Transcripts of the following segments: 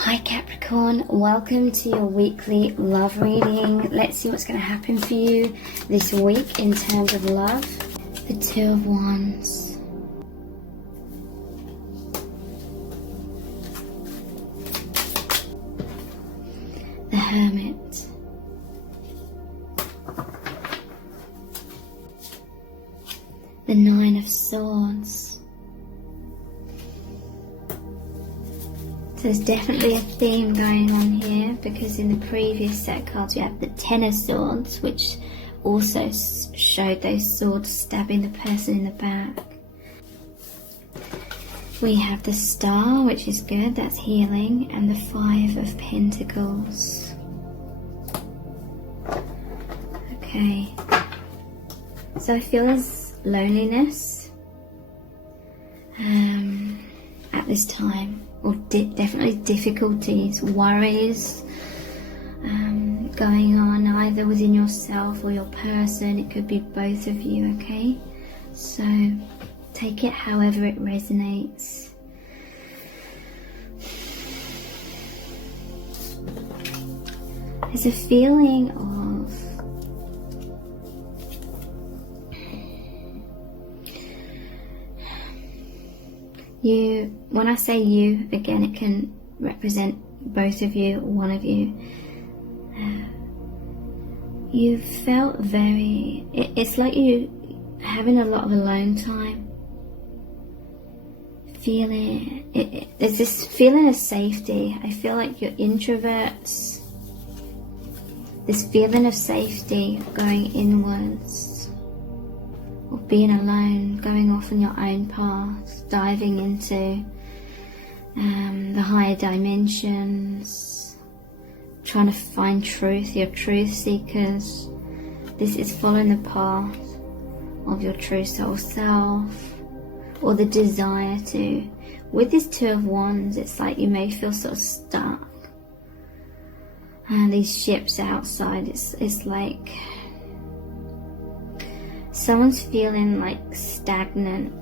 Hi Capricorn, welcome to your weekly love reading. Let's see what's going to happen for you this week in terms of love. The Two of Wands. The Hermit. The Nine of Swords. So there's definitely a theme going on here, because in the previous set of cards we have the Ten of Swords, which also showed those swords stabbing the person in the back. We have the Star, which is good, that's healing, and the Five of Pentacles. Okay, so I feel there's loneliness at this time. Or definitely difficulties, worries going on either within yourself or your person. It could be both of you, okay? So take it however it resonates. There's a feeling of you. When I say you, again, it can represent both of you, one of you. You felt very, it's like you having a lot of alone time. There's this feeling of safety. I feel like you're introverts. This feeling of safety, going inwards. Or being alone, going off on your own path, diving into the higher dimensions, trying to find truth, your truth seekers. This is following the path of your true soul self, or the desire to. With this Two of Wands, it's like you may feel sort of stuck. And these ships outside, it's like someone's feeling like stagnant.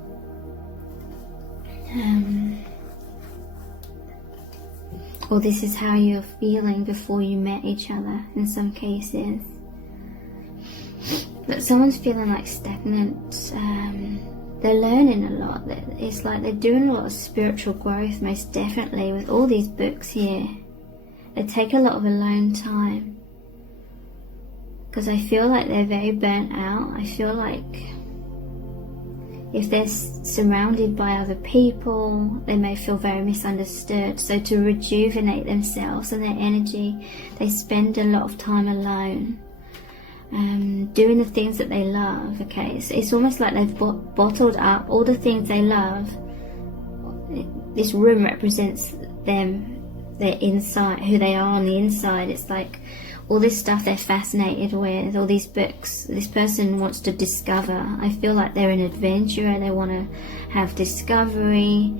Or this is how you're feeling before you met each other in some cases. But someone's feeling like stagnant. They're learning a lot. It's like they're doing a lot of spiritual growth, most definitely, with all these books here. They take a lot of alone time. Because I feel like they're very burnt out. I feel like if they're surrounded by other people, they may feel very misunderstood. So to rejuvenate themselves and their energy, they spend a lot of time alone, doing the things that they love. Okay, so it's almost like they've bottled up all the things they love. This room represents them, their inside, who they are on the inside. It's like all this stuff they're fascinated with, all these books this person wants to discover. I feel like they're an adventurer. They want to have discovery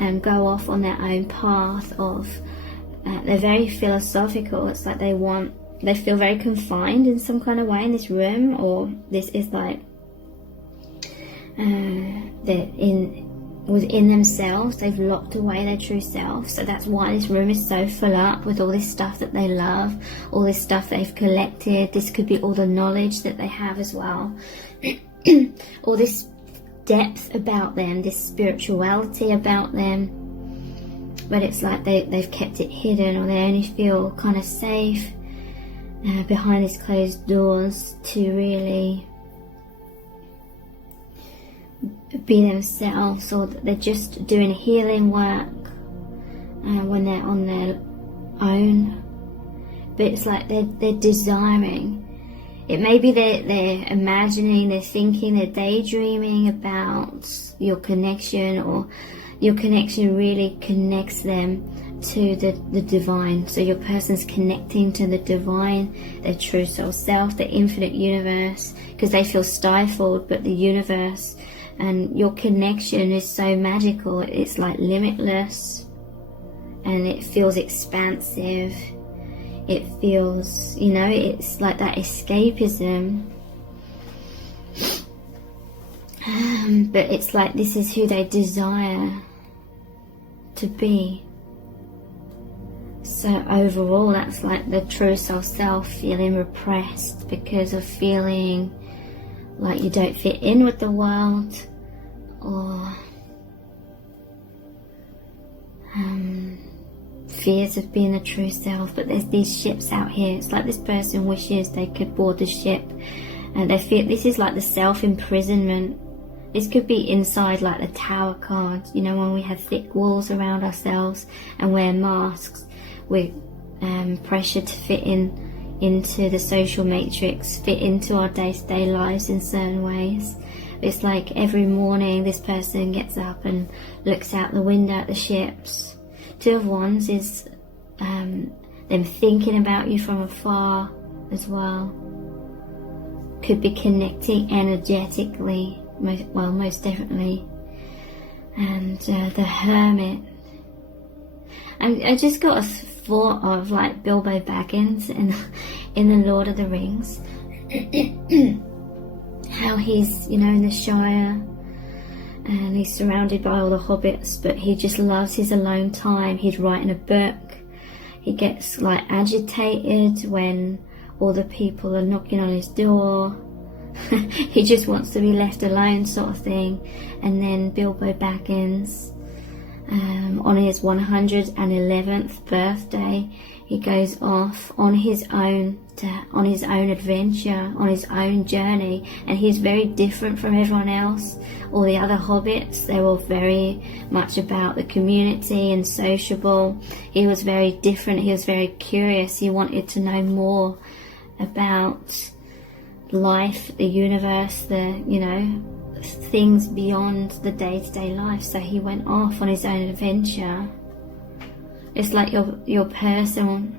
and go off on their own path of, they're very philosophical. It's like they feel very confined in some kind of way in this room, or this is like they're within themselves. They've locked away their true self. So that's why this room is so full up with all this stuff that they love, all this stuff they've collected. This could be all the knowledge that they have as well. All this depth about them, this spirituality about them. But it's like they've kept it hidden, or they only feel kind of safe behind these closed doors to really be themselves, or they're just doing healing work when they're on their own. But it's like they're desiring. It may be they're imagining, they're thinking, they're daydreaming about your connection, or your connection really connects them to the divine. So your person's connecting to the divine, their true soul self, the infinite universe, because they feel stifled. But the universe and your connection is so magical. It's like limitless, and it feels expansive. It feels, it's like that escapism. But it's like this is who they desire to be. So overall, that's like the true self feeling repressed because of feeling like you don't fit in with the world, or fears of being the true self. But there's these ships out here. It's like this person wishes they could board the ship, and they feel this is like the self-imprisonment. This could be inside like the Tower card, you know, when we have thick walls around ourselves and wear masks. We're pressured to fit into the social matrix, fit into our day-to-day lives in certain ways. It's like every morning this person gets up and looks out the window at the ships. Two of Wands is them thinking about you from afar as well. Could be connecting energetically, most definitely. And the Hermit. I just got a thought of like Bilbo Baggins in the Lord of the Rings. How he's, you know, in the Shire and he's surrounded by all the hobbits, but he just loves his alone time. He's writing a book. He gets like agitated when all the people are knocking on his door. He just wants to be left alone, sort of thing. And then Bilbo Baggins, on his 111th birthday, he goes off on his own adventure, on his own journey, and he's very different from everyone else. All the other hobbits, they were very much about the community and sociable. He was very different. He was very curious. He wanted to know more about life, the universe, things beyond the day-to-day life. So he went off on his own adventure. It's like your person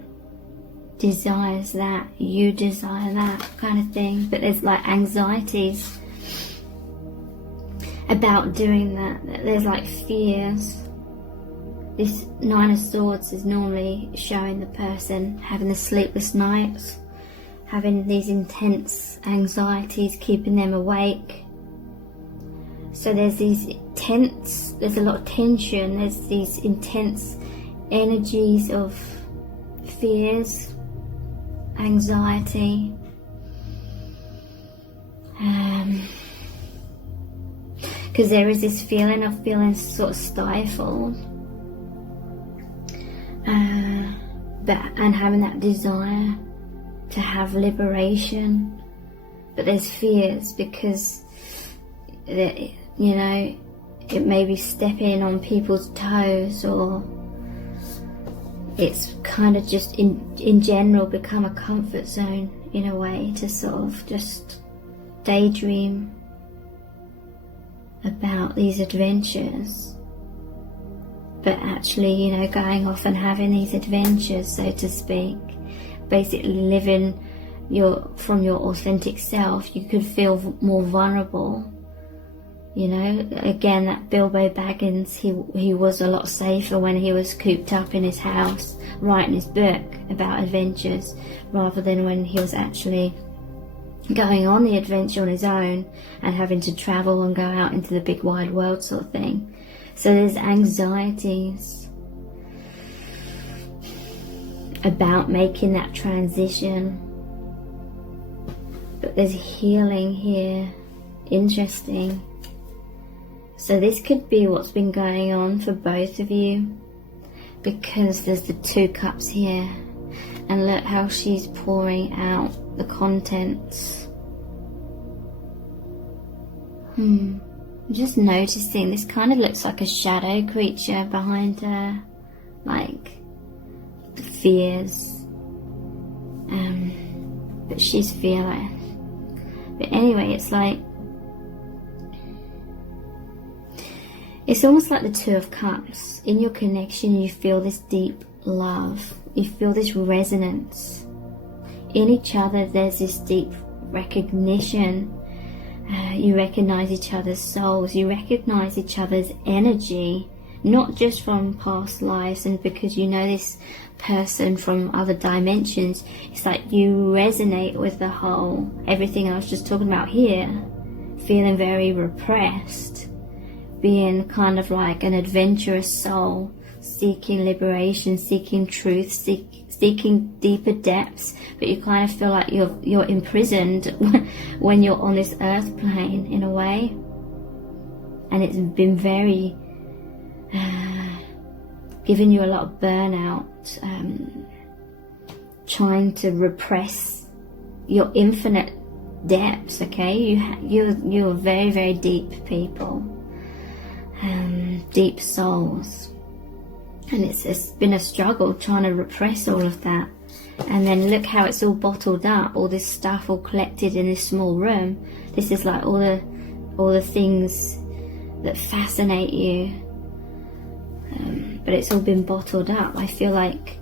desires that, you desire that kind of thing, but there's like anxieties about doing that. There's like fears. This Nine of Swords is normally showing the person having the sleepless nights, having these intense anxieties, keeping them awake. So there's a lot of tension, there's these intense energies of fears, anxiety, because there is this feeling of feeling sort of stifled, and having that desire to have liberation, but there's fears because it may be stepping on people's toes, or it's kind of just in general become a comfort zone in a way to sort of just daydream about these adventures. But actually, going off and having these adventures, so to speak, basically living from your authentic self, you could feel more vulnerable. Again, that Bilbo Baggins, he was a lot safer when he was cooped up in his house writing his book about adventures, rather than when he was actually going on the adventure on his own and having to travel and go out into the big wide world sort of thing. So there's anxieties about making that transition, but there's healing here. Interesting. So this could be what's been going on for both of you, because there's the Two Cups here, and look how she's pouring out the contents. I'm just noticing this kind of looks like a shadow creature behind her, like fears, but she's fearless. But anyway, it's like, it's almost like the Two of Cups. In your connection, you feel this deep love. You feel this resonance. In each other, there's this deep recognition. You recognize each other's souls. You recognize each other's energy, not just from past lives, and because you know this person from other dimensions. It's like you resonate with the whole, everything I was just talking about here. Feeling very repressed. Being kind of like an adventurous soul, seeking liberation, seeking truth, seeking deeper depths, but you kind of feel like you're imprisoned when you're on this earth plane in a way. And it's been very giving you a lot of burnout, trying to repress your infinite depths. Okay, you're very, very deep people, deep souls, and it's been a struggle trying to repress all of that. And then look how it's all bottled up, all this stuff all collected in this small room. This is like all the things that fascinate you, but it's all been bottled up. I feel like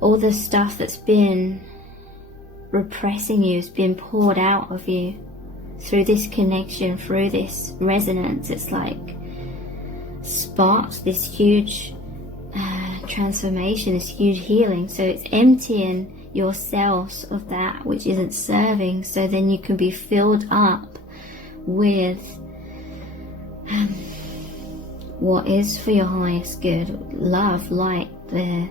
all the stuff that's been repressing you is being poured out of you through this connection, through this resonance. It's like sparked this huge transformation, this huge healing. So it's emptying yourselves of that which isn't serving, so then you can be filled up with what is for your highest good: love, light, the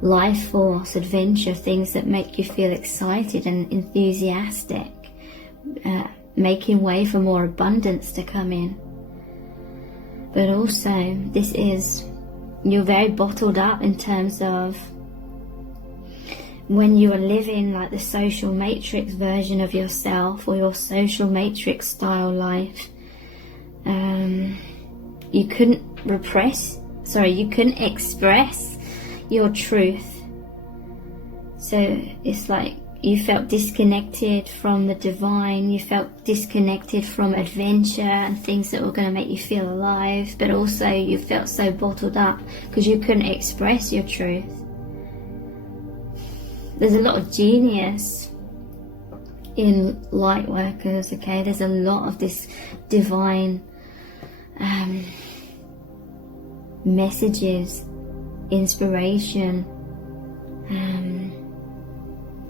life force, adventure, things that make you feel excited and enthusiastic, making way for more abundance to come in. But also, you're very bottled up in terms of when you are living like the social matrix version of yourself, or your social matrix style life. You couldn't express your truth. So it's like you felt disconnected from the divine, you felt disconnected from adventure and things that were going to make you feel alive, but also you felt so bottled up because you couldn't express your truth. There's a lot of genius in light workers, okay? There's a lot of this divine messages, inspiration,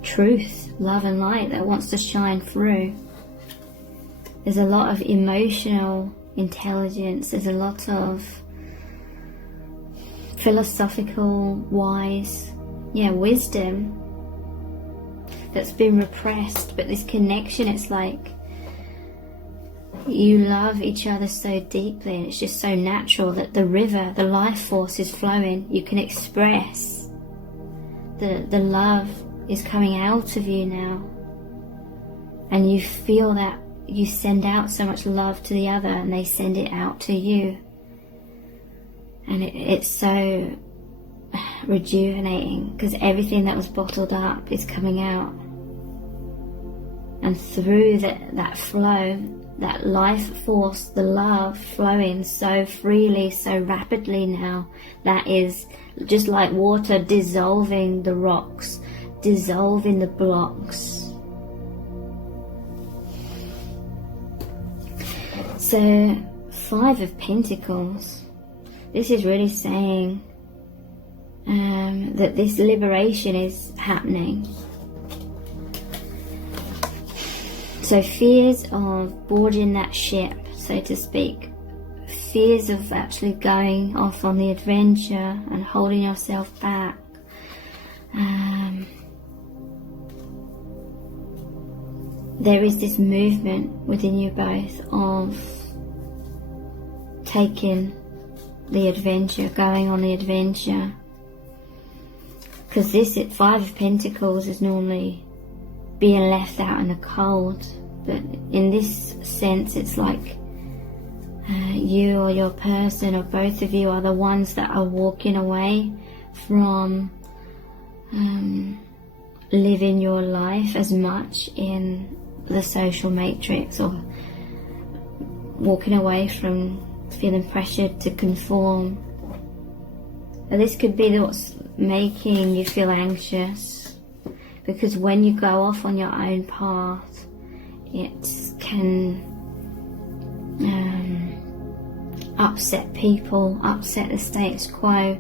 truth, love and light that wants to shine through. There's a lot of emotional intelligence, there's a lot of philosophical, wise, wisdom that's been repressed. But this connection, it's like you love each other so deeply, and it's just so natural that the river, the life force is flowing. You can express the love is coming out of you now, and you feel that you send out so much love to the other and they send it out to you, and it's so rejuvenating because everything that was bottled up is coming out. And through that flow, that life force, the love flowing so freely, so rapidly now, that is just like water dissolving the rocks, dissolving the blocks. So 5 of Pentacles, this is really saying that this liberation is happening. So fears of boarding that ship, so to speak, fears of actually going off on the adventure and holding yourself back, there is this movement within you both of taking the adventure, going on the adventure, because this 5 of Pentacles is normally being left out in the cold, but in this sense it's like you or your person or both of you are the ones that are walking away from living your life as much in the social matrix, or walking away from feeling pressured to conform. And this could be what's making you feel anxious, because when you go off on your own path, it can upset people, upset the status quo.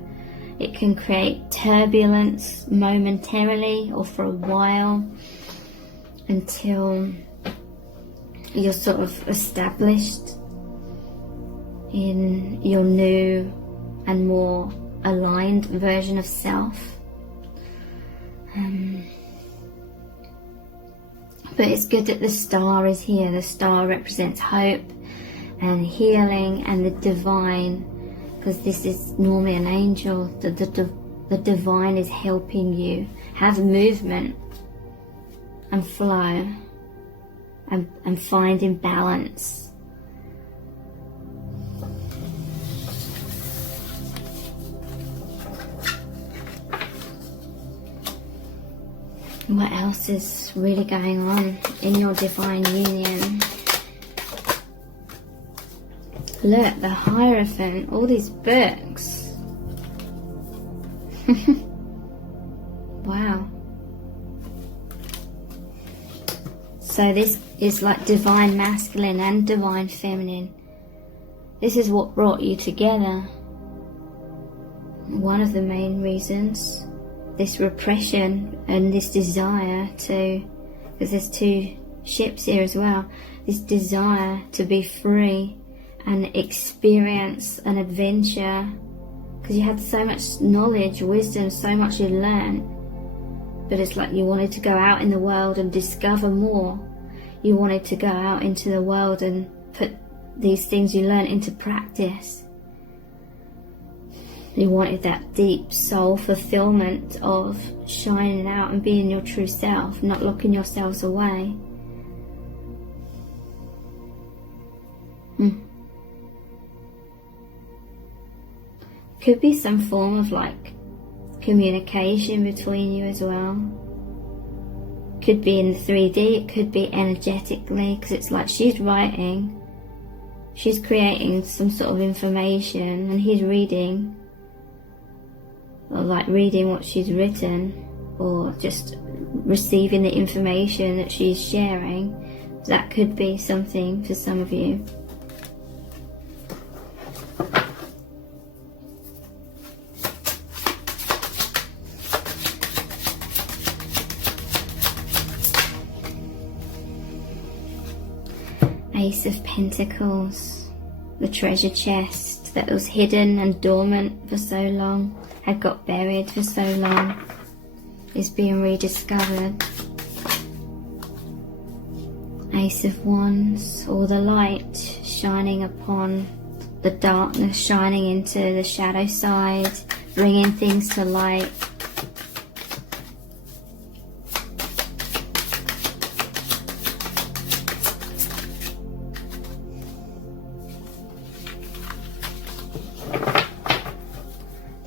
It can create turbulence momentarily or for a while, until you're sort of established in your new and more aligned version of self. But it's good that the star is here. The star represents hope and healing and the divine, because this is normally an angel. The divine is helping you have movement and flow and finding balance. What else is really going on in your divine union? Look, the Hierophant, all these books. Wow. So this is like divine masculine and divine feminine. This is what brought you together. One of the main reasons. This repression and this desire to, because there's two ships here as well, this desire to be free and experience an adventure, because you had so much knowledge, wisdom, so much you learned, but it's like you wanted to go out in the world and discover more. You wanted to go out into the world and put these things you learned into practice. You wanted that deep soul fulfillment of shining out and being your true self, not locking yourselves away. Could be some form of like communication between you as well. Could be in 3D, it could be energetically, because it's like she's writing, she's creating some sort of information and he's reading. Or like reading what she's written, or just receiving the information that she's sharing. That could be something for some of you. Ace of Pentacles, the treasure chest that was hidden and dormant for so long, had got buried for so long, is being rediscovered. Ace of Wands, all the light shining upon the darkness, shining into the shadow side, bringing things to light.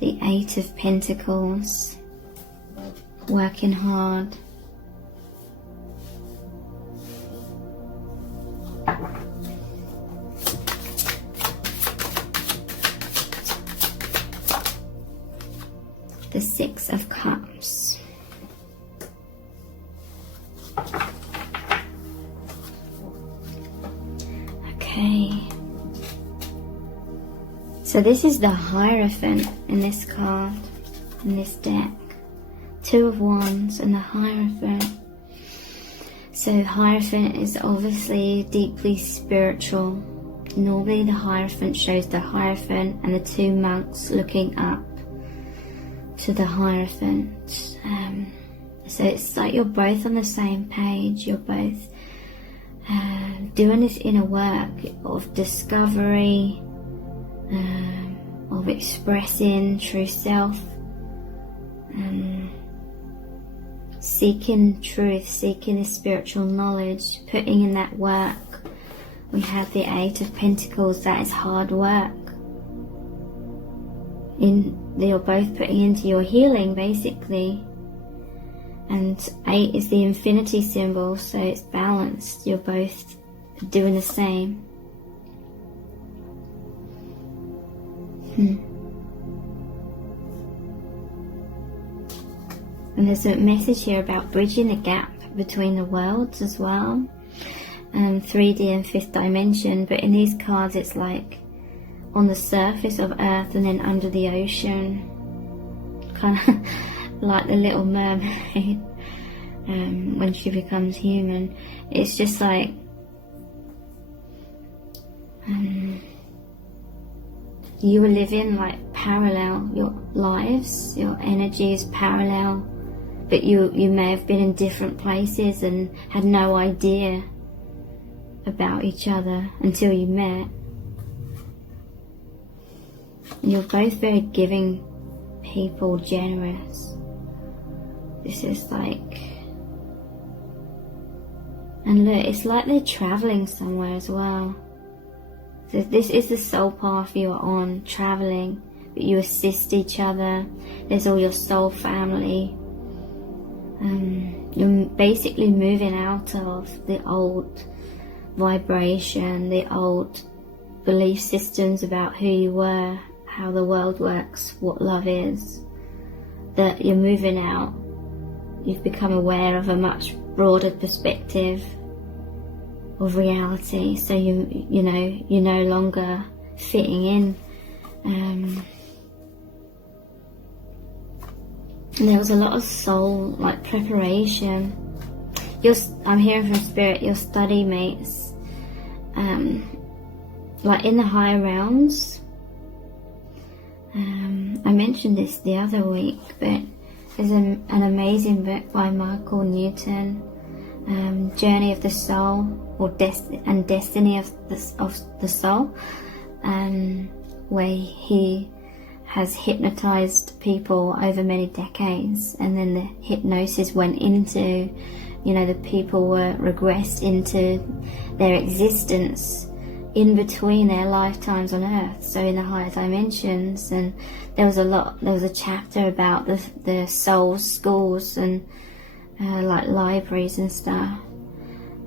The Eight of Pentacles, working hard. The Six of Cups. Okay. So this is the Hierophant in this card, in this deck. Two of Wands and the Hierophant. So Hierophant is obviously deeply spiritual. Normally the Hierophant shows the Hierophant and the two monks looking up to the Hierophant. So it's like you're both on the same page. You're both doing this inner work of discovery, of expressing true self, seeking truth, seeking the spiritual knowledge, putting in that work. We have the Eight of Pentacles, that is hard work. You're both putting into your healing basically. And 8 is the infinity symbol, so it's balanced. You're both doing the same. And there's a message here about bridging the gap between the worlds as well, 3D and 5th dimension. But in these cards it's like on the surface of Earth and then under the ocean, kind of like the Little Mermaid when she becomes human. It's just like you were living like parallel, your lives, your energy is parallel, but you may have been in different places and had no idea about each other until you met. You're both very giving people, generous. This is like, and look, it's like they're traveling somewhere as well. So this is the soul path you are on, traveling, but you assist each other. There's all your soul family. You're basically moving out of the old vibration, the old belief systems about who you were, how the world works, what love is. That you're moving out. You've become aware of a much broader perspective of reality, so you know you're no longer fitting in. And there was a lot of soul like preparation. I'm hearing from spirit, your study mates, like in the higher realms. I mentioned this the other week, but there's an amazing book by Michael Newton, Journey of the Soul, or Destiny of the Soul, where he has hypnotized people over many decades, and then the hypnosis went into, the people were regressed into their existence in between their lifetimes on earth, so in the higher dimensions. And there was a chapter about the soul schools and like libraries and stuff,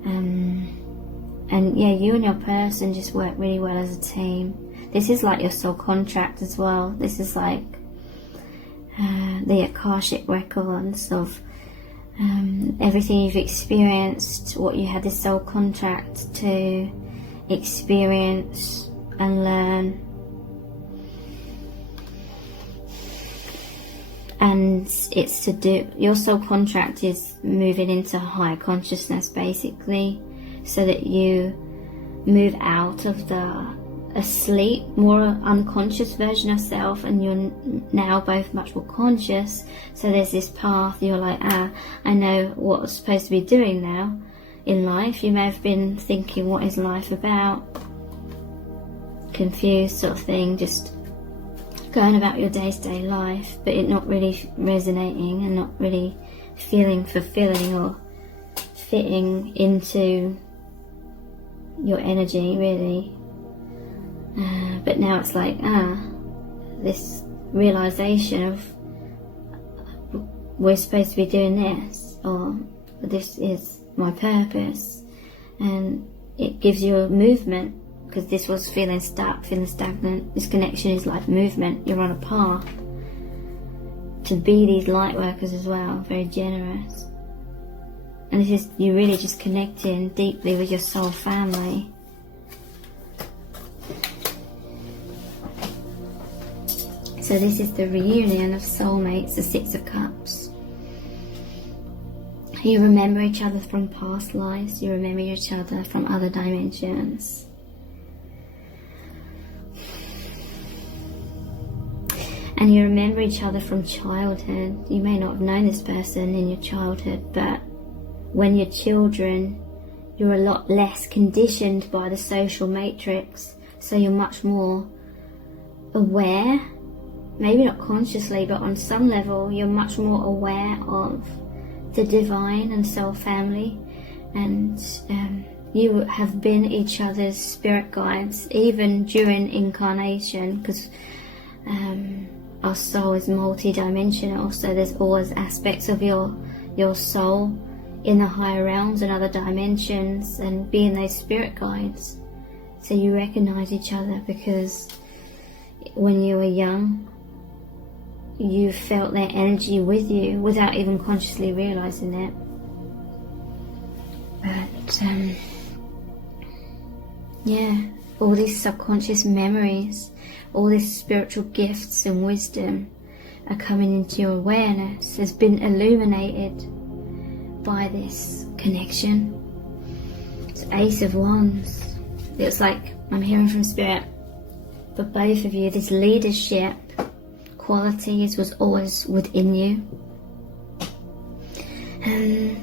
and yeah, you and your person just work really well as a team. This is like your soul contract as well. This is like the Akashic records of everything you've experienced, what you had this soul contract to experience and learn. And it's to do, your soul contract is moving into higher consciousness basically, so that you move out of the asleep, more unconscious version of self, and you're now both much more conscious. So there's this path, you're like, I know what I'm supposed to be doing now in life. You may have been thinking, what is life about? Confused sort of thing, just going about your day-to-day life, but it not really resonating and not really feeling fulfilling or fitting into your energy really. But now it's like, this realization of we're supposed to be doing this, or this is my purpose, and it gives you a movement, because this was feeling stuck, feeling stagnant. This connection is like movement. You're on a path to be these light workers as well, very generous. And this is you really just connecting deeply with your soul family. So this is the reunion of soulmates, the Six of Cups. You remember each other from past lives. You remember each other from other dimensions. And you remember each other from childhood. You may not have known this person in your childhood, but when you're children, you're a lot less conditioned by the social matrix. So you're much more aware. Maybe not consciously, but on some level you're much more aware of the divine and soul family, and you have been each other's spirit guides even during incarnation, because our soul is multi-dimensional, so there's always aspects of your soul in the higher realms and other dimensions, and being those spirit guides. So you recognize each other because when you were young, you felt their energy with you without even consciously realizing it. But yeah, all these subconscious memories, all these spiritual gifts and wisdom are coming into your awareness, has been illuminated by this connection. It's Ace of Wands. It's like, I'm hearing from Spirit, for both of you, this leadership qualities was always within you.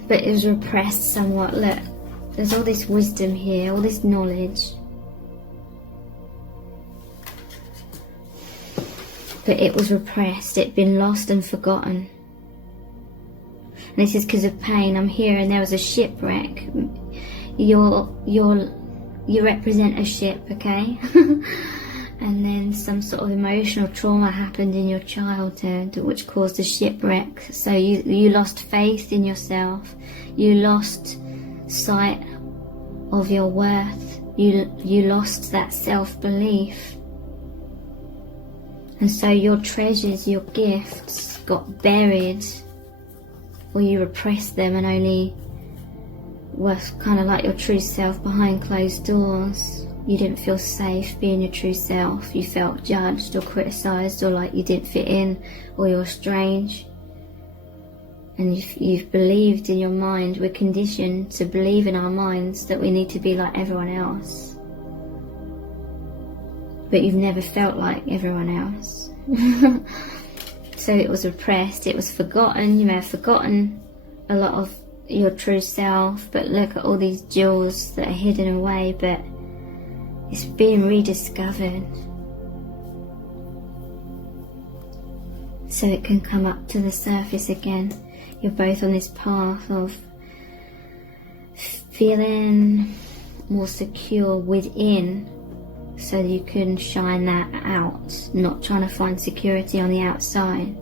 But it was repressed somewhat. Look, there's all this wisdom here, all this knowledge. But it was repressed, it'd been lost and forgotten. And this is because of pain. I'm here and there was a shipwreck. You represent a ship, okay? And then some sort of emotional trauma happened in your childhood which caused a shipwreck. So you lost faith in yourself. You lost sight of your worth. You lost that self-belief. And so your treasures, your gifts got buried, or you repressed them and only were kind of like your true self behind closed doors. You didn't feel safe being your true self. You felt judged or criticised, or like you didn't fit in, or you're strange. And you've believed in your mind, we're conditioned to believe in our minds that we need to be like everyone else. But you've never felt like everyone else. So it was repressed, it was forgotten. You may have forgotten a lot of your true self, but look at all these jewels that are hidden away, but it's being rediscovered. So it can come up to the surface again. You're both on this path of feeling more secure within, so you can shine that out, not trying to find security on the outside,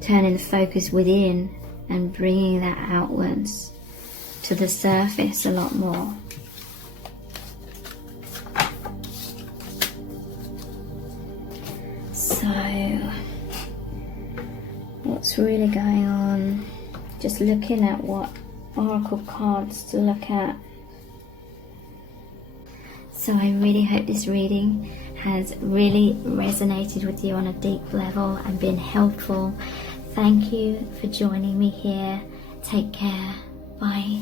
turning the focus within and bringing that outwards to the surface a lot more. So what's really going on? Just looking at what oracle cards to look at. So I really hope this reading has really resonated with you on a deep level and been helpful. Thank you for joining me here. Take care. Bye.